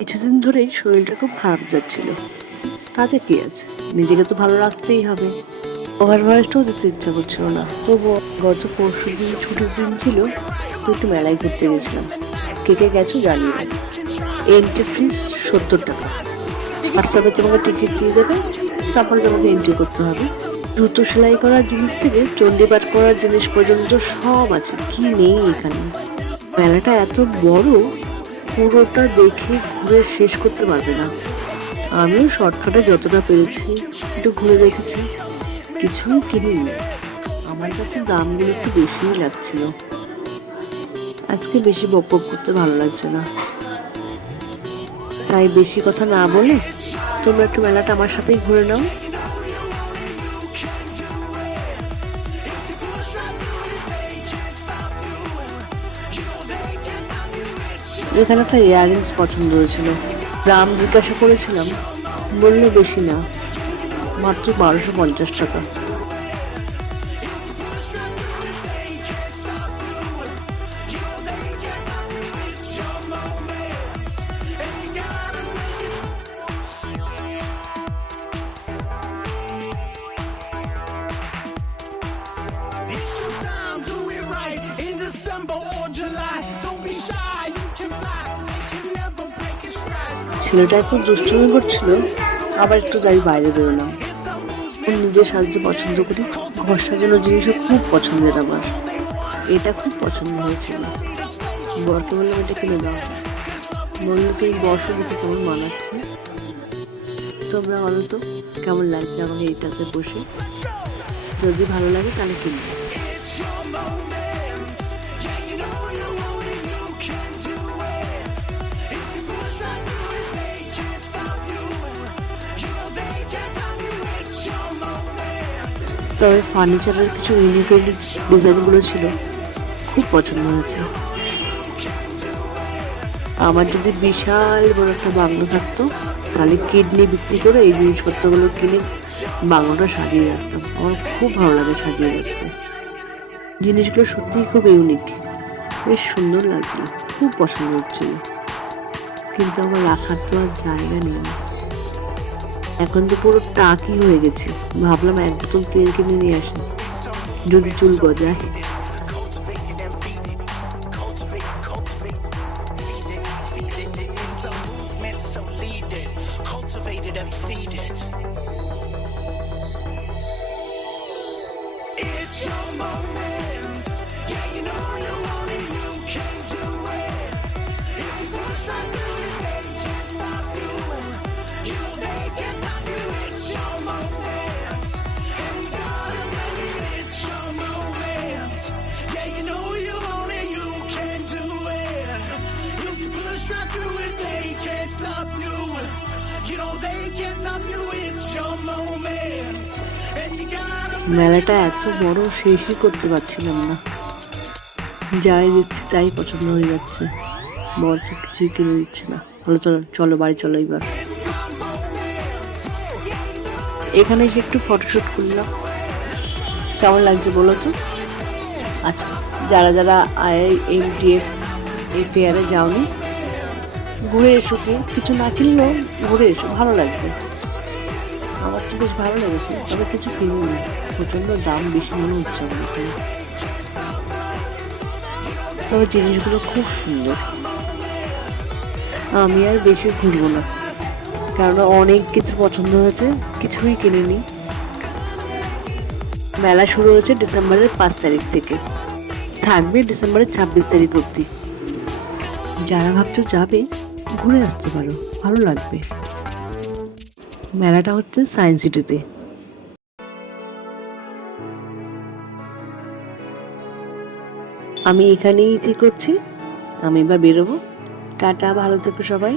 কিছুদিন ধরেই শরীরটা খুব খারাপ যাচ্ছিল। তাতে কি আছে, নিজেকে তো ভালো রাখতেই হবে। ওভার ভয়েসটাও দিতে ইচ্ছা করছিল না, তবুও গত পরশু দিন ছুটির দিন ছিল, তো একটু মেলায় ঘুরতে গেছিলাম। কে কে গেছো জানিয়ে দেবে। এন্ট্রি ফিস 70 টাকা। হোয়াটসঅ্যাপে তোমাকে টিকিট দিয়ে দেবে, তারপরে তোমাকে এন্ট্রি করতে হবে। জুতো সেলাই করার জিনিস থেকে চণ্ডীপাঠ করার জিনিস পর্যন্ত সব আছে, কি নেই এখানে। মেলাটা এত বড়, পুরোটা দেখে ঘুরে শেষ করতে পারবে না। আমিও শর্টকাটে যতটা পেরেছি একটু ঘুরে দেখেছি, কিছুই কিনিনি। আমার কাছে দামগুলো একটু বেশিই লাগছিল। আজকে বেশি বক বক করতে ভালো লাগছে না, তাই বেশি কথা না বলে তোমরা একটু মেলাটা আমার সাথেই ঘুরে নাও। এখানে একটা ইয়াররিংস পছন্দ হয়েছিল, দাম জিজ্ঞাসা করেছিলাম, বললে বেশি না, মাত্র 1250 টাকা। ছেলেটা একটু দুষ্টুমি করছিল, আবার একটু যাই বাইরে বেরোলাম। নিজের সাজতে পছন্দ করি, ঘর সাজানো জিনিসও খুব পছন্দের আমার। এটা খুব পছন্দ হয়েছিল, বরকে বললাম এটা কিনে দাও। বললো তুমি বসো, দেখে কেমন মানাচ্ছে। তোমরা বলো তো কেমন লাগছে আমাকে এইটাতে বসে। যদি ভালো লাগে তাহলে কিনবো। তবে ফার্নিচারের কিছু ইউনিক ডিজাইনগুলো ছিল, খুব পছন্দ হয়েছে। আমার যদি বিশাল বড় একটা বাংলো থাকতো, তাহলে কিডনি বিক্রি করে এই জিনিসপত্রগুলো কিনে বাংলোটা সাজিয়ে রাখতাম। আমার খুব ভালো লাগে সাজিয়ে রাখতে। জিনিসগুলো সত্যিই খুব ইউনিক, বেশ সুন্দর লাগছিল, খুব পছন্দ হচ্ছিল। কিন্তু আমার রাখার তো আর জায়গা নেই। এখন তো পুরো টাকই হয়ে গেছে। ভাবলাম এক বোতল তেল কিনে নিয়ে আসি, যদি চুল গজায়। মেলাটা এত বড়, শেষই করতে পারছিলাম না। যাই দিচ্ছি তাই পছন্দ হয়ে যাচ্ছে, বর তো কিছুই কিনে দিচ্ছে না। ভালো, চলো চলো বাড়ি চলো এবার। এখানে এসে একটু ফটোশুট করলাম, কেমন লাগছে বলো তো। আচ্ছা, যারা যারা IIMTF এই ফেয়ারে যাওনি, ঘুরে এসো, কিছু না কিনলেও ঘুরে এসো, ভালো লাগবে। আমার তো বেশ ভালো লেগেছে, তবে কিছু কিনিনি, প্রচন্ড দাম বেশি মনে হচ্ছে আমার এখানে। তবে জিনিসগুলো খুব সুন্দর। আমি আর বেশি ঘুরবো না, কারণ অনেক কিছু পছন্দ হয়েছে, কিছুই কিনিনি। মেলা শুরু হয়েছে ডিসেম্বরের 5 তারিখ থেকে, থাকবে ডিসেম্বরের 26 তারিখ অবধি। যারা ভাবছো যাবে, ঘুরে আসতে পারো, ভালো লাগবে। মেলাটা হচ্ছে সায়েন্স সিটিতে। আমি এখানেই ঠিক করছি, আমি এবার বেরোবো। টাটা, ভালো থেকো সবাই।